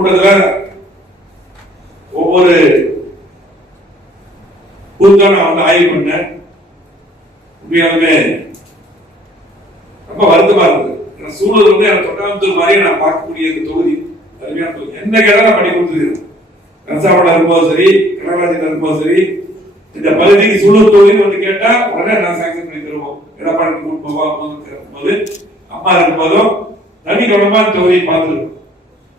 கூட்டத்துல ஒவ்வொரு பூத்தா நான் வந்து ஆய்வு பண்ணேன். உண்மையாலுமே ரொம்ப வருத்தமா இருக்கு ஏன்னா சூழல் வந்து எனக்கு தொட்டாமத்தூர் மாதிரியே நான் பார்க்கக்கூடிய இந்த தொகுதி. அருமையான தொகுதி. என்ன கேட்டால் நான் பண்ணி கொடுத்துருக்கேன் கன்சாமடா இருக்கும்போது சரி கடகராஜன் இருக்கும்போது சரி இந்த பகுதிக்கு சூழல் தொகுதின்னு வந்து கேட்டா உடனே நான் சாங்ஷன் பண்ணி தருவோம். எடப்பாடி குடும்பமா போது அம்மா இருக்கும்போதும் தனி கவனமா தொகுதியை பார்த்துருக்கோம்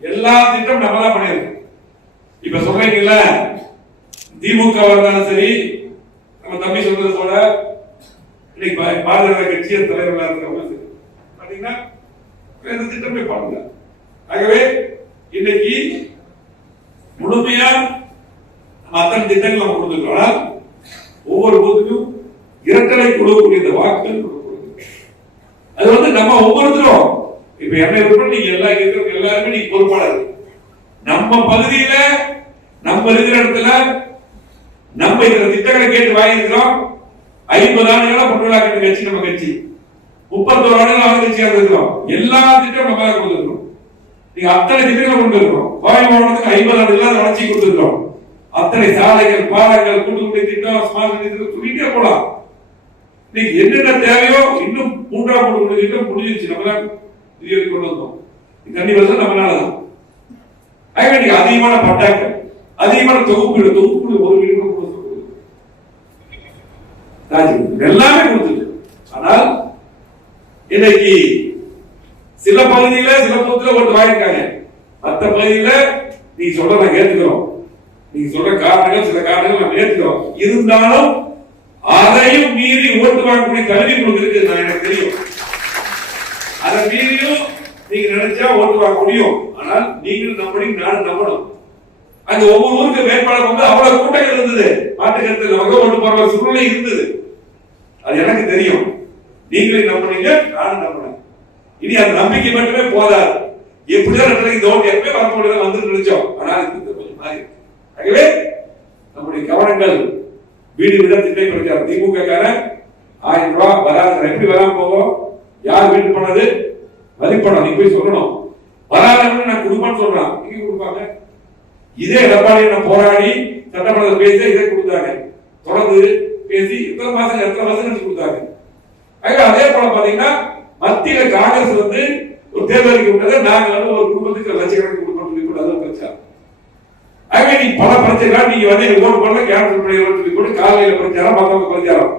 எல்லா திட்டம் நம்ம தான் பண்ணியிருக்கோம் இப்ப சொல்றீங்கல்ல திமுக இருந்தாலும் சரி நம்ம தம்பி சொல்றது போல இன்னைக்கு பாரதிய ஜனதா கட்சியின் தலைவர்களா இருக்கிறவங்க சரி. பாத்தீங்கன்னா எந்த திட்டமே பாருங்க ஆகவே இன்னைக்கு முழுமையா நம்ம அத்தனை திட்டங்கள் நம்ம கொடுத்துருக்கோம். ஒவ்வொரு பூத்துக்கும் இரட்டலை கொடுக்கக்கூடிய இந்த வாக்குகள் அது வந்து நம்ம ஒவ்வொருத்தரும் இப்ப என்ன உட்பட நீங்க எல்லா இருக்கிறவங்க எல்லாருமே நீங்க பொறுப்பாளர். நம்ம பகுதியில நம்ம இருக்கிற இடத்துல நம்ம இதுல திட்டங்களை கேட்டு வாங்கியிருக்கிறோம். ஐம்பது ஆண்டுகளா பொருளா கட்டு கட்சி நம்ம கட்சி. முப்பத்தோரு ஆண்டுகள் அவங்க கட்சியா இருக்கிறோம் எல்லா திட்டம் நம்ம தான் கொடுத்துருக்கோம் நீங்க அத்தனை திட்டங்களை கொண்டு இருக்கோம் கோவை மாவட்டத்துக்கு ஐம்பது ஆண்டுகள் வளர்ச்சி கொடுத்துருக்கோம் அத்தனை சாலைகள் பாலங்கள் கூட்டுக்குடி திட்டம் ஸ்மார்ட் திட்டம் சொல்லிட்டே போலாம். இன்னைக்கு என்னென்ன தேவையோ இன்னும் மூன்றாம் கூட்டுக்குடி திட்டம் முடிஞ்சிருச்சு. நம்மளால இது கொண்டு வந்தோம். இது தண்ணி வசதி நம்மளாலதான் ஆகவே நீங்க அதிகமான பட்டாக்கள் அதிகமான தொகுப்புகள் தொகுப்புகள் ஒரு வீடு கொடுத்து எல்லாமே கொடுத்துட்டு. ஆனால் இன்னைக்கு சில பகுதியில சில பகுதியில ஓட்டு வாங்கியிருக்காங்க. மற்ற பகுதியில நீங்க சொல்ற நாங்க ஏத்துக்கிறோம். நீங்க சொல்ற காரணங்கள் சில காரணங்கள் நான் ஏத்துக்கிறோம். இருந்தாலும் அதையும் மீறி ஓட்டு வாங்கக்கூடிய கல்வி உங்களுக்கு இருக்கு நான் எனக்கு தெரியும். அதை மீறியும் நீங்க நினைச்சா ஓட்டு வாங்க முடியும். ஆனால் நீங்கள் நம்படி நானும் நம்பணும். அங்க ஒவ்வொரு ஊருக்கு வேட்பாளர் வந்து அவ்வளவு கூட்டங்கள் இருந்தது. மாட்டு வகை நமக்கு ஓட்டு போற சூழ்நிலை இருந்தது. அது எனக்கு தெரியும். நீங்களே நம்புனீங்க நானும் நம்பினேன் இனி அந்த நம்பிக்கை மட்டுமே போதாது. எப்படிதான் நடந்தது இந்த ஓட்டு எப்பவே வரக்கூடியதான் வந்து நினைச்சோம். ஆனால் இது கொஞ்சம் மாறி ஆகவே நம்முடைய கவனங்கள் வீடு விட திட்டை பிரச்சாரம் திமுக காரன் ஆயிரம் ரூபாய் வராது எப்படி வராம போகும் யார் க்ரின்ட் பண்ணது வரி மதிப்பணம் நீ போய் சொல்லணும். வராதவங்க நான் கொடுப்பேன்னு சொல்றான். இங்க கொடுப்பாங்க? இதே எடப்பாடி நான் போராடி சட்டமன்றத்தில் பேசி இதை கொடுத்தாங்க. தொடர்ந்து பேசி இத்தனை மாசம் எத்தனை மாசம் கழிச்சு கொடுத்தாங்க. ஆக அதே போல பாத்தீங்கன்னா மத்தியில காங்கிரஸ் வந்து ஒரு தேர்தலுக்கு விட்டதை நாங்க வந்து ஒரு குடும்பத்துக்கு லட்சக்கணக்கு கொடுக்கணும் சொல்லி கூட அதுவும் ஆக நீ பல பிரச்சனை நீங்க வந்து ஓட்டு பண்ணல கேன்சல் பண்ணிடுறோம் சொல்லி கூட காலையில பிரச்சாரம் மத்தவங்க பிரச்சாரம்.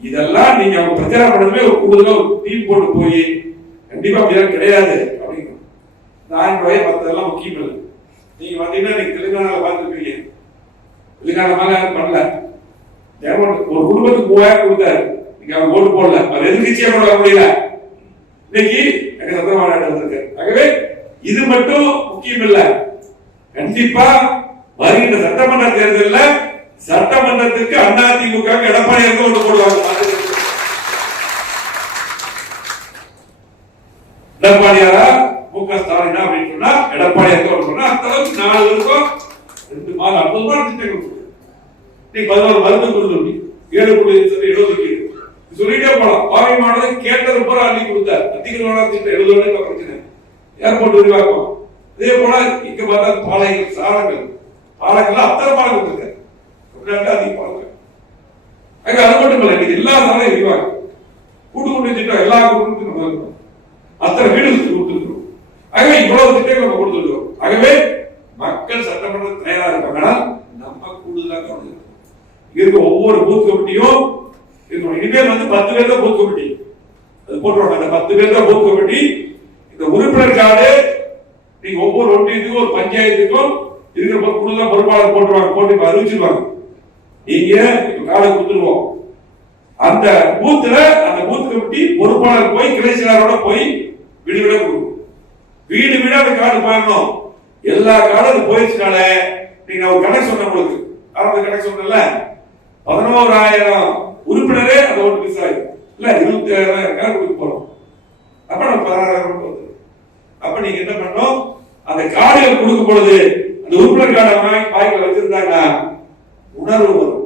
இதெல்லாம் நீங்க அவங்க பிரச்சாரம் பண்ணதுமே ஒரு கூடுதலா ஒரு டீம் போட்டு போய் கண்டிப்பா அப்படிலாம் கிடையாது அப்படிங்கிறோம் இந்த ஆயிரம் ரூபாய் மத்ததெல்லாம் முக்கியம் இல்லை. நீங்க பாத்தீங்கன்னா நீங்க தெலுங்கானால பார்த்துருப்பீங்க. தெலுங்கானா யாரும் பண்ணல. ஜெகன்மோகன் ஒரு குடும்பத்துக்கு மூவாயிரம் கொடுத்தாரு. நீங்க அவங்க ஓட்டு போடல. அவர் எதிர்கட்சியா போட முடியல. இன்னைக்கு எங்க சத்திரமான வந்திருக்கு ஆகவே இது மட்டும் முக்கியம் இல்லை. கண்டிப்பா வருகின்ற சட்டமன்ற தேர்தலில் சட்டமன்றத்திற்கு அதிமுக எடப்பாடி இருந்து ஓட்டு போடுவாங்க எடப்பாடியாரா மு க ஸ்டாலினா அப்படின்னு சொன்னா எடப்பாடி எங்க ஓட்டு போனா அந்த அளவுக்கு நாலு வருஷம் ரெண்டு மாதம் அற்புதமான திட்டங்கள் கொடுத்து நீ பதினோரு மருந்து கொடுத்து ஏழு கோடி சொல்லி எழுபது சொல்லிட்டே போலாம். பாவை மாவட்டத்தை கேட்டது போல அள்ளி கொடுத்தார் அதிகமான திட்டம் எழுபது பிரச்சனை. ஏர்போர்ட் விரிவாக்கம் இதே போல இங்க பார்த்தா பாலைகள் சாரங்கள். பாலங்கள் அத்தனை பாலம் கொடுத்துருக்காரு தமிழ்நாட்டில் அதிக பாலங்கள் அங்க அது மட்டும் இல்லை இன்னைக்கு எல்லா சாலையும் விரிவாக்கம் கூட்டு குடி திட்டம் எல்லா குடும்பத்துக்கும் அத்தனை வீடு கொடுத்துருக்கோம் ஆகவே இவ்வளவு திட்டங்கள் நம்ம கொடுத்துருக்கோம் ஆகவே மக்கள் சட்டமன்ற தயாரா இருப்பாங்கன்னா நம்ம கூடுதலா கவனம் இருக்க ஒவ்வொரு பூத் கமிட்டியும் இருக்கணும் இனிமேல் வந்து பத்து பேர் தான் பூத் கமிட்டி. அது போட்டுருவாங்க. அந்த பத்து பேர் தான் பூத் கமிட்டி. இந்த உறுப்பினர் கார்டு நீங்க ஒவ்வொரு ஒன்றியத்துக்கும் ஒரு பஞ்சாயத்துக்கும் இருக்கிற பொ- கூடுதலா பொறுப்பாளர் போட்டுருவாங்க. போட்டு இப்ப அறிவிச்சிருவாங்க. நீங்க இப்ப கொடுத்துருவோம். அந்த பூத்துல அந்த பூத் கமிட்டி பொறுப்பாளர் போய் கிளைச்சலாரோட போய் வீடு வீட கொடுக்கும் வீடு வீட அந்த கார்டு பார்க்கணும் எல்லா காலம் போயிடுச்சுனால நீங்க ஒரு கணக்கு சொன்ன உங்களுக்கு. ஆரம்ப கணக்கு சொன்னல பதினோராயிரம் உறுப்பினரே அந்த ஓட்டு மிஸ் ஆயிடும். இல்ல இருபத்தி ஆயிரம் கணக்கு போறோம். அப்ப நம்ம பதினாறாயிரம் போகுது அப்ப நீங்க என்ன பண்ணணும்? அந்த கார்டுகள் கொடுக்கும் பொழுது அந்த உறுப்பினர் கார்டை வாங்கி வாய்க்குள்ள வச்சிருந்தாங்கன்னா உணர்வு வரும்.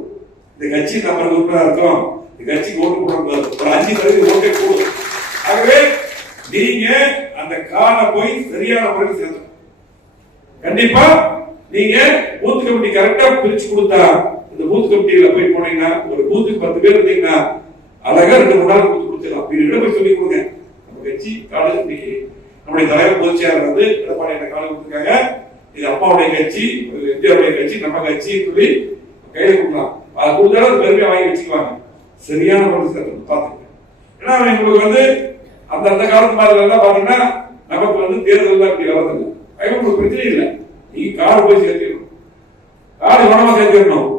இந்த கட்சி நம்ம உறுப்பினர் இருக்கோம். இந்த கட்சிக்கு ஓட்டு போட ஒரு அஞ்சு சதவீதம் ஓட்டே கூடும் ஆகவே நீங்க அந்த கார்டை போய் சரியான முறையில் கண்டிப்பா நீங்க பூத் கமிட்டி கரெக்டா பிரிச்சு கொடுத்தா இந்த பூத் கமிட்டியில போய் போனீங்கன்னா ஒரு பூத்துக்கு பத்து பேர் இருந்தீங்கன்னா அழகா ரெண்டு மூணு நாள் கொடுத்து கொடுத்துடலாம். வீடு போய் சொல்லி கொடுங்க. நம்ம கட்சி காலேஜ் இன்னைக்கு நம்முடைய தலைவர் பொதுச்செயலாளர் வந்து எடப்பாடி என்ன காலம் கொடுத்துருக்காங்க. இது அப்பாவுடைய கட்சி இந்தியாவுடைய கட்சி நம்ம கட்சி சொல்லி கையில கொடுக்கலாம். அது கொடுத்தாலும் அது பெருமையா வாங்கி வச்சுக்குவாங்க. சரியான ஒரு பார்த்துக்கங்க. ஏன்னா உங்களுக்கு வந்து அந்த அந்த காலத்து மாதிரி எல்லாம் பாத்தீங்கன்னா நமக்கு வந்து தேர்தல் தான் இப்படி வரதில்லை அது உங்களுக்கு பிரச்சனை இல்லை. நீங்க கார் போய் சேர்த்திடணும். கார் கவனமா சேர்த்திடணும்.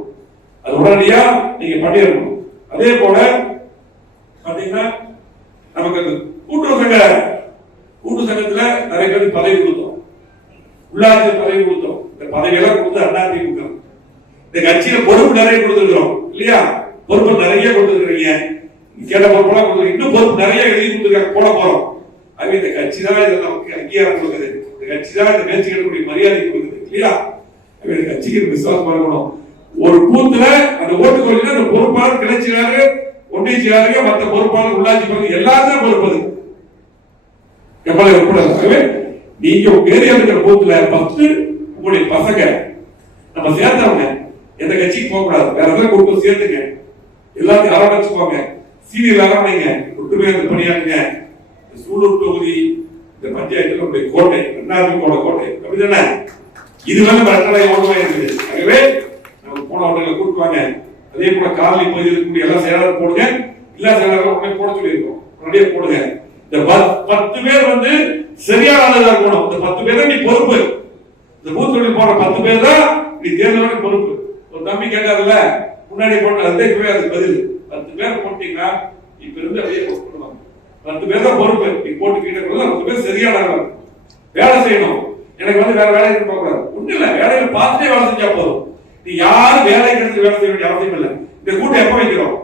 அது உடனடியா நீங்க பண்ணிடணும். அதே போல பாத்தீங்கன்னா நமக்கு அந்த கூட்டுறவு சங்க கூட்டு சங்கத்துல நிறைய பேருக்கு பதவி கொடுத்தோம். உள்ளாட்சி பதவி கொடுத்தோம். இந்த பதவியெல்லாம் கொடுத்து அண்ணாதி திமுக இந்த கட்சியில பொறுப்பு நிறைய கொடுத்துருக்கிறோம். இல்லையா? பொறுப்பு நிறைய கொடுத்துருக்கீங்க கேட்ட பொறுப்பெல்லாம் கொடுத்து இன்னும் பொறுப்பு நிறைய எழுதி கொடுத்துருக்காங்க. போட போறோம். ஆகவே இந்த கட்சி தான் இதெல்லாம் நமக்கு அங்கீகாரம் கொடுக்குது. இந்த கட்சி தான் இந்த பேச்சு கேட்கக்கூடிய மரியாதை கொடுக்குது. இல்லையா கட்சிக்கு விசுவாசமா இருக்கணும் ஒரு பூத்துல அந்த ஓட்டு கொள்கையில அந்த பொறுப்பாளர் கிடைச்சிருக்காரு ஒன்றிய செயலாளருக்கு மற்ற பொறுப்பாளர் உள்ளாட்சி பங்கு எல்லாருமே பொறுப்பது. எவ்வளவு உட்படாது நீங்க உங்க ஏரியாவில் இருக்கிற பூத்துல பத்து உங்களுடைய பசங்க நம்ம சேர்த்தவங்க எந்த கட்சிக்கு போக கூடாது. வேற எதாவது கூட்டு சேர்த்துங்க. எல்லாத்தையும் அரவணைச்சுக்கோங்க. சீனியர் அரவணைங்க. ஒட்டுமையாக பணியாற்றுங்க. இந்த சூலூர் தொகுதி இந்த பஞ்சாயத்துல உங்களுடைய கோட்டை அண்ணாதிமுக கோட்டை அப்படிதானே? இது வந்து ஓட்டமா இருக்குது. ஆகவே நம்ம போன ஓட்டையில கூட்டுவாங்க அதே போல காலனி பகுதியில் இருக்கக்கூடிய எல்லா செயலாளர் போடுங்க. எல்லா செயலாளரும் போட சொல்லியிருக்கோம். உடனே போடுங்க. இந்த பத்- பத்து பேர் வந்து சரியான ஆளுதா இருக்கணும். இந்த பத்து பேர் தான் நீ பொறுப்பு. இந்த பூத் தொழில் போற பத்து பேர் தான் நீ தேர்தலுக்கு பொறுப்பு. ஒரு தம்பி கேட்டார்ல முன்னாடி போன அதே இப்பவே அதுக்கு பதில். பத்து பேர் போட்டீங்கன்னா இப்ப இருந்து அப்படியே work பண்ணுவாங்க பத்து பேர் தான் பொறுப்பு. நீ போட்டு கிட்ட பத்து பேர் சரியான ஆளா வேலை செய்யணும். எனக்கு வந்து வேற வேலை இருக்கு கூடாது ஒண்ணு இல்ல வேலையில பார்த்துட்டே வேலை செஞ்சா போதும். நீ யாரும் வேலை கிடைச்சு வேலை செய்ய வேண்டிய அவசியம் இல்லை. இந்த கூட்டம் எப்ப வைக்கிறோம்?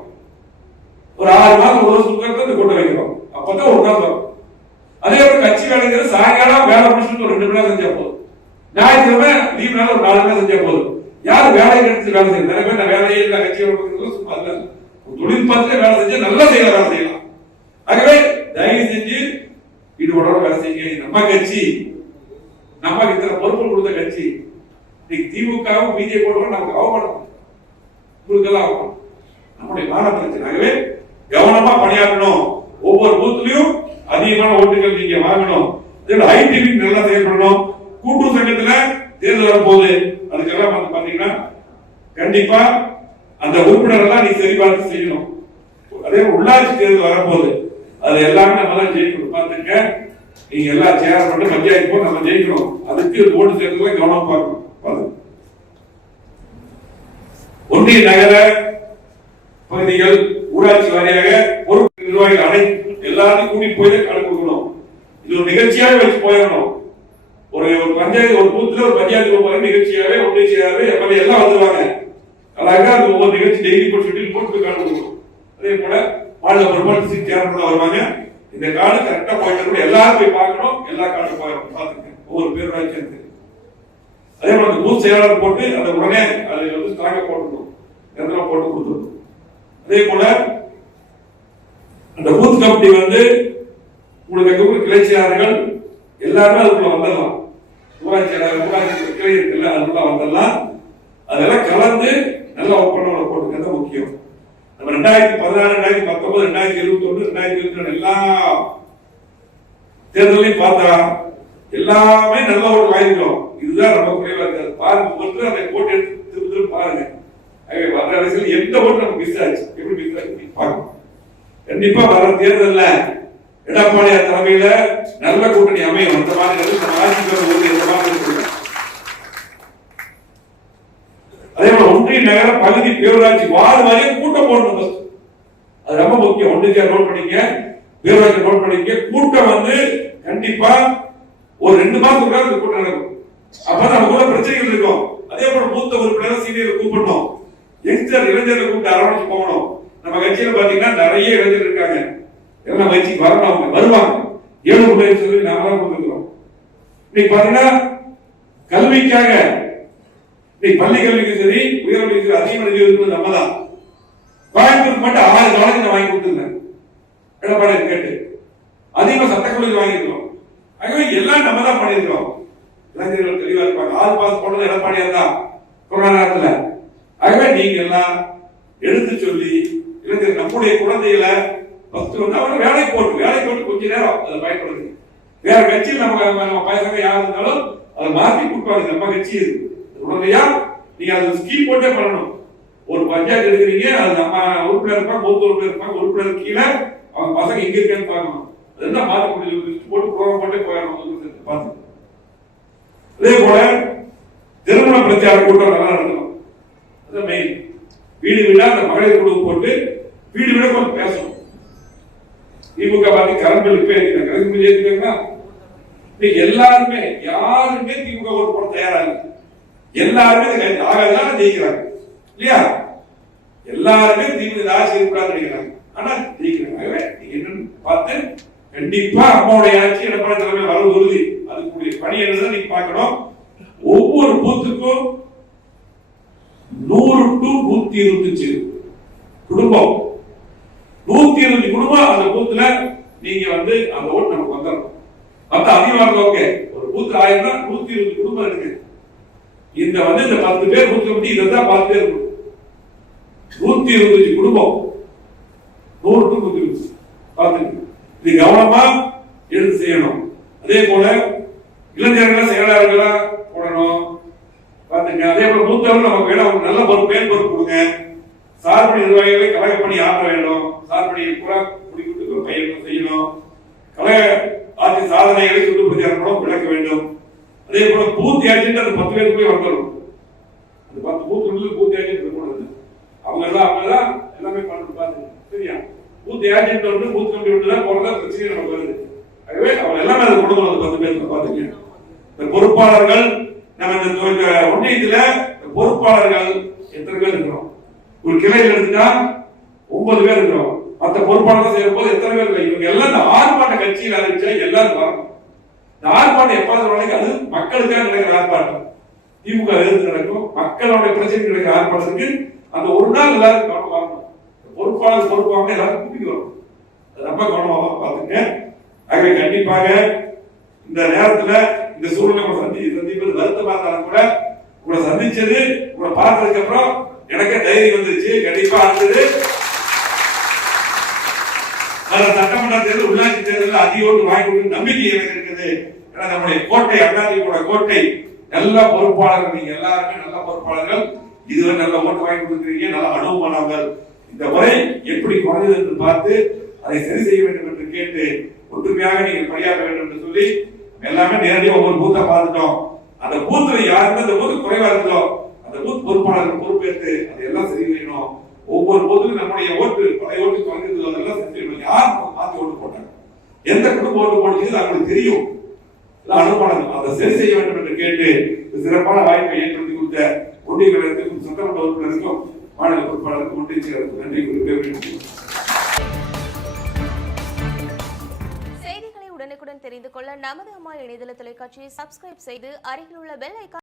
ஒரு ஆறு மாதம் ஒரு வருஷம் இந்த கூட்டம் வைக்கிறோம். அப்பதான் ஒரு நாள் வரும். அதே மாதிரி கட்சி வேலைங்கிறது சாயங்காலம் வேலை முடிச்சுட்டு ஒரு ரெண்டு மணி நேரம் செஞ்சா போதும். ஞாயிற்றுக்கிழமை லீவ் நாள் ஒரு நாலு மணி நேரம் செஞ்சா போதும். யார் வேலை கிடைச்சு வேலை செய்யணும் நிறைய பேர் நான் வேலையே இல்லை கட்சி சும்மா இல்ல. தொழில்நுட்பத்துல வேலை செஞ்சு நல்லா செய்யலாம் வேலை செய்யலாம். ஆகவே தயவு செஞ்சு ஈடுபடோட வேலை செய்யுங்க. நம்ம கட்சி நமக்கு இத்தனை பொறுப்பு கொடுத்த கட்சி இன்னைக்கு திமுகவும் பிஜேபி நமக்கு அவமானம். உங்களுக்கெல்லாம் அவமானம். நம்முடைய மான பிரச்சனையாகவே கவனமா பணியாற்றணும். ஒவ்வொரு பூத்துலயும் அதிகமான ஓட்டுகள் நீங்க வாங்கணும். ஐடிவி நல்லா செயல்படணும் கூட்டுறவு சங்கத்துல தேர்தல் வரும்போது அதுக்கெல்லாம் வந்து பாத்தீங்கன்னா கண்டிப்பா அந்த உறுப்பினர் எல்லாம் நீ சரிபார்த்து செய்யணும். அதே உள்ளாட்சி தேர்தல் வரும்போது அது எல்லாமே நம்ம தான் ஜெயிக்கணும். பாத்துங்க நீங்க எல்லாம் சேர் பண்ணி பஞ்சாயத்து போய் நம்ம ஜெயிக்கணும் அதுக்கு ஓட்டு சேர்ந்து கவனம் பார்க்கணும். ஒன்றிய நகர பகுதிகள் ஊராட்சி வாரியாக பொறுப்பு நிர்வாகிகள் அனைத்து எல்லாத்தையும் கூட்டி போய் தான் கணக்கு கொடுக்கணும். இது ஒரு நிகழ்ச்சியாக வச்சு போயிடணும். ஒரு ஒரு பஞ்சாயத்து ஒரு பூத்துல ஒரு பஞ்சாயத்து போகிற நிகழ்ச்சியாவே ஒன்றிய செயலாளர் எம்எல்ஏ எல்லாம் வந்துருவாங்க. அழகா அது ஒவ்வொரு நிகழ்ச்சி டெய்லி போட்டு ஷெட்யூல் போட்டு போய் கணக்கு கொடுக்கணும். அதே போல மாநில பொறுப்பாளர் சீட் சேர்ந்து வருவாங்க. இந்த காடு கரெக்டா போயிட்டு இருக்கணும். எல்லாரும் போய் பார்க்கணும். எல்லா கார்டும் போயிடணும் பாத்துங்க ஒவ்வொரு பேர் சேர்ந்து அதே போல அந்த செயலாளர் போட்டு அந்த உடனே அதை வந்து ஸ்ட்ராங்கா போட்டுக்கணும். எல்லாம் போட்டு கொடுத்துடணும். அதே போல அந்த பூத் கமிட்டி வந்து உங்களுக்கு இருக்கக்கூடிய கிளை செயலாளர்கள் எல்லாருமே அதுக்குள்ள வந்துடலாம் ஊராட்சி ஊராட்சி கிளை இருக்குல்ல அதுக்குள்ள வந்துடலாம் அதெல்லாம் கலந்து நல்ல ஒப்பந்தங்களை போட்டுக்கிறது முக்கியம். நம்ம ரெண்டாயிரத்தி பதினாறு ரெண்டாயிரத்தி பத்தொன்பது ரெண்டாயிரத்தி இருபத்தி ஒன்று ரெண்டாயிரத்தி இருபத்தி ரெண்டு எல்லா தேர்தலையும் பார்த்தா எல்லாமே நல்ல ஒரு வாங்கிக்கிறோம் இதுதான் ரொம்ப குறைவா இருக்காது பாருங்க ஒன்று அதை போட்டு எடுத்து திரும்ப திரும்ப பாருங்க. ஆகவே வர அரசியல் எந்த ஒன்று நமக்கு மிஸ் ஆச்சு? எப்படி மிஸ் ஆச்சு பாருங்க கண்டிப்பா வர தேர்தல்ல எடப்பாடியார் தலைமையில நல்ல கூட்டணி அமையும். அந்த மாதிரி நம்ம எந்த மாதிரி இருக்கு அதே நகர பகுதி பேரூராட்சி வார்டு வாரியம் கூட்டம் போடணும் அது ரொம்ப முக்கியம். ஒன்றிய நோட் பண்ணிக்க பேரூராட்சி நோட் பண்ணிக்க கூட்டம் வந்து கண்டிப்பா ஒரு ரெண்டு மாசத்துக்கு இந்த கூட்டம் நடக்கும். அப்ப நம்ம கூட பிரச்சனைகள் இருக்கும். அதே போல மூத்த உறுப்பினர் சீனியர் கூப்பிடணும். யங்ஸ்டர் இளைஞர்களை கூப்பிட்டு அரவணைச்சு போகணும். நம்ம கட்சியில பாத்தீங்கன்னா நிறைய இளைஞர் இருக்காங்க. எல்லாம் வச்சு வரணும் அவங்க வருவாங்க. ஏழு முறை சொல்லி நாம தான் கொடுத்துருக்கோம் இன்னைக்கு பாத்தீங்கன்னா கல்விக்காக இன்னைக்கு பள்ளி கல்விக்கு சரி உயர்கல்விக்கு சரி அதிகமாக நிதி நம்ம தான் கோயம்புத்தூருக்கு மட்டும் ஆறு காலேஜ் நான் வாங்கி கொடுத்துருந்தேன். எடப்பாடி கேட்டு. அதிகமாக சட்ட கல்லூரி வாங்கியிருக்கோம் ஆகவே எல்லாம் நம்ம தான் பண்ணியிருக்கோம் இளைஞர்கள் தெளிவா இருப்பாங்க. ஆறு பாஸ் போனது எடப்பாடியார் தான் கொரோனா நேரத்தில் ஆகவே நீங்க எல்லாம் எடுத்து சொல்லி இளைஞர் நம்முடைய குழந்தைகளை ஃபஸ்ட்டு வந்து அவனை வேலைக்கு போட்டு வேலைக்கு போட்டு கொஞ்ச நேரம் அதை பயன்படுது வேற கட்சியில் நம்ம நம்ம பசங்க யார் இருந்தாலும் அதை மாற்றி கொடுப்பாங்க. நம்ம கட்சி இது. உடனடியா நீங்க அதை ஸ்கீம் போட்டே பண்ணணும். ஒரு பஞ்சாயத்து எடுக்கிறீங்க அது நம்ம உறுப்பினர் இருப்பாங்க மூத்த உறுப்பினர் இருப்பாங்க உறுப்பினர் கீழே அவங்க பசங்க எங்க இருக்கேன்னு பார்க்கணும். அதெல்லாம் பார்த்து முடியும்? லிஸ்ட் போட்டு ப்ரோக்ராம் போட்டே போயிடணும். பார்த்து. அதே போல திருமண பிரச்சார கூட்டம் நல்லா நடக்கணும் அதுதான் மெயின் வீடு வீடா அந்த மகளிர் குழு போட்டு வீடு வீட கொஞ்சம் பேசணும். திமுக பார்த்து கரண்ட் பில் இப்ப கரண்ட் பில் ஏற்றினாங்கன்னா எல்லாருமே யாருமே திமுக ஓட்டு போட தயாராக இல்லை. எல்லாருமே இந்த ஜெயிக்கிறாங்க. இல்லையா? எல்லாருமே திமுக ஆசை இருக்கக்கூடாது நினைக்கிறாங்க ஆனா ஜெயிக்கிறாங்க என்னன்னு பார்த்து கண்டிப்பா அம்மாவுடைய ஆட்சி எடப்பாடி தலைமை வர உறுதி. அதுக்குரிய பணி என்னதான் நீங்க பார்க்கணும். ஒவ்வொரு பூத்துக்கும் நூறு டு நூத்தி இருபத்தஞ்சு குடும்பம். நூத்தி இருபது குடும்பம் அந்த பூத்துல நீங்க வந்து அந்த ஓட்டு நமக்கு வந்துடணும். மத்த அதிகமாக ஓகே ஒரு பூத்து ஆயிரம்னா நூத்தி இருபது குடும்பம் இருக்கு. இந்த வந்து இந்த பத்து பேர் பூத்துல இதான் பத்து பேர் இருக்கும் நூத்தி இருபத்தஞ்சு குடும்பம். நூறு டு நூத்தி இருபது பார்த்துங்க. இது கவனமா எடுத்து செய்யணும். அதே போல இளைஞர்களா செயலாளர்களா போடணும். பார்த்துங்க. அதே போல மூத்தவர்கள் நமக்கு வேணும் நல்ல ஒரு பேர் பொறுப்பு கொடுங்க. சார்பணி நிர்வாகிகளை கலக பணி ஆற்ற வேண்டும். சார்பணி பூரா குடிக்கொண்டு பயிர்கள் செய்யணும். கலக ஆட்சி சாதனைகளை சுற்றுப்பதிகாரம் விளக்க வேண்டும். அதே போல பூத் ஏஜென்ட் அந்த பத்து பேருக்குள்ளே வந்துடணும் அந்த பத்து பூத் பூத் ஏஜென்ட் இருக்கக்கூடாது அவங்க எல்லாம் அவங்க தான் எல்லாமே பண்ணணும் பாருங்க சரியா? பூத் ஏஜென்ட் வந்து பூத் விட்டு தான் போறதா பிரச்சனை நமக்கு வருது. ஆகவே அவங்க எல்லாமே அதை கொண்டு வரது பத்து பேருக்கு பாத்துங்க இந்த பொறுப்பாளர்கள் நம்ம இந்த ஒன்றியத்தில் இந்த பொறுப்பாளர்கள் எத்தனை பேர் இருக்கிறோம்? ஒரு கிளையில் எடுத்துட்டா ஒன்பது பேர் இருக்கிறோம். மற்ற பொறுப்பாளர்கள் செய்யும் போது எத்தனை பேர் இல்லை? இவங்க எல்லாம் இந்த ஆர்ப்பாட்ட கட்சியில் அறிவிச்சா எல்லாரும் வரணும். இந்த ஆர்ப்பாட்டம் எப்பாவது நடக்கும் அது மக்களுக்காக நடக்கிற ஆர்ப்பாட்டம். திமுக எதிர்த்து நடக்கும். மக்களுடைய பிரச்சனை நடக்கிற ஆர்ப்பாட்டத்துக்கு அந்த ஒரு நாள் எல்லாரும் கவனம் வரணும் பொறுப்பாளர் பொறுப்பாக எல்லாரும் கூட்டிட்டு வரணும். ரொம்ப கவனமாக பார்த்துங்க. ஆகவே கண்டிப்பாக இந்த நேரத்துல இந்த சூழ்நிலை சந்தி சந்திப்பது வருத்தமா இருந்தாலும் கூட உங்களை சந்திச்சது உங்களை பார்த்ததுக்கு அப்புறம் எனக்கு தைரியம் வந்துருச்சு. கண்டிப்பா இருந்தது சட்டமன்ற தேர்தல் உள்ளாட்சி தேர்தலில் அதிக ஓட்டு வாங்கி கொடுக்க நம்பிக்கை எனக்கு இருக்குது. ஏன்னா நம்முடைய கோட்டை அண்ணாதிமுக கோட்டை நல்ல பொறுப்பாளர்கள் நீங்க எல்லாருமே நல்ல பொறுப்பாளர்கள். இதுவரை நல்ல ஓட்டு வாங்கி கொடுக்குறீங்க நல்ல அனுபவமானவர்கள். இந்த முறை எப்படி குறைந்தது என்று பார்த்து அதை சரி செய்ய வேண்டும் என்று கேட்டு ஒற்றுமையாக நீங்கள் பணியாற்ற வேண்டும் என்று சொல்லி எல்லாமே நேரடியாக ஒவ்வொரு பூத்தை பார்த்துட்டோம். அந்த பூத்துல யாருக்கு அந்த பூத்து குறைவா இருந்தோ அந்த பூத் பொறுப்பாளர்கள் பொறுப்பேற்று அதை எல்லாம் சரி செய்யணும். ஒவ்வொரு பூத்துக்கும் நம்முடைய ஓட்டு பழைய ஓட்டு குறைந்தது அதெல்லாம் சரி செய்யணும். யார் நமக்கு மாத்தி ஓட்டு போட்டாங்க எந்த குடும்ப ஓட்டு அவங்களுக்கு தெரியும். இதெல்லாம் அனுமானம் அதை சரி செய்ய வேண்டும் என்று கேட்டு சிறப்பான வாய்ப்பை ஏற்படுத்தி கொடுத்த ஒன்றிய கழகத்திற்கும் சட்டமன்ற உறுப்பினருக்கும் மாநில பொறுப்பாளருக்கும் ஒன்றிய செயலருக்கும் நன்றி குறிப்பிட வேண்டும் செய்திகளை உடனுக்குடன் தெரிந்து கொள்ள நமது அம்மா இணையதள தொலைக்காட்சியை சப்ஸ்கிரைப் செய்து அருகில் உள்ள பெல் ஐக்கான்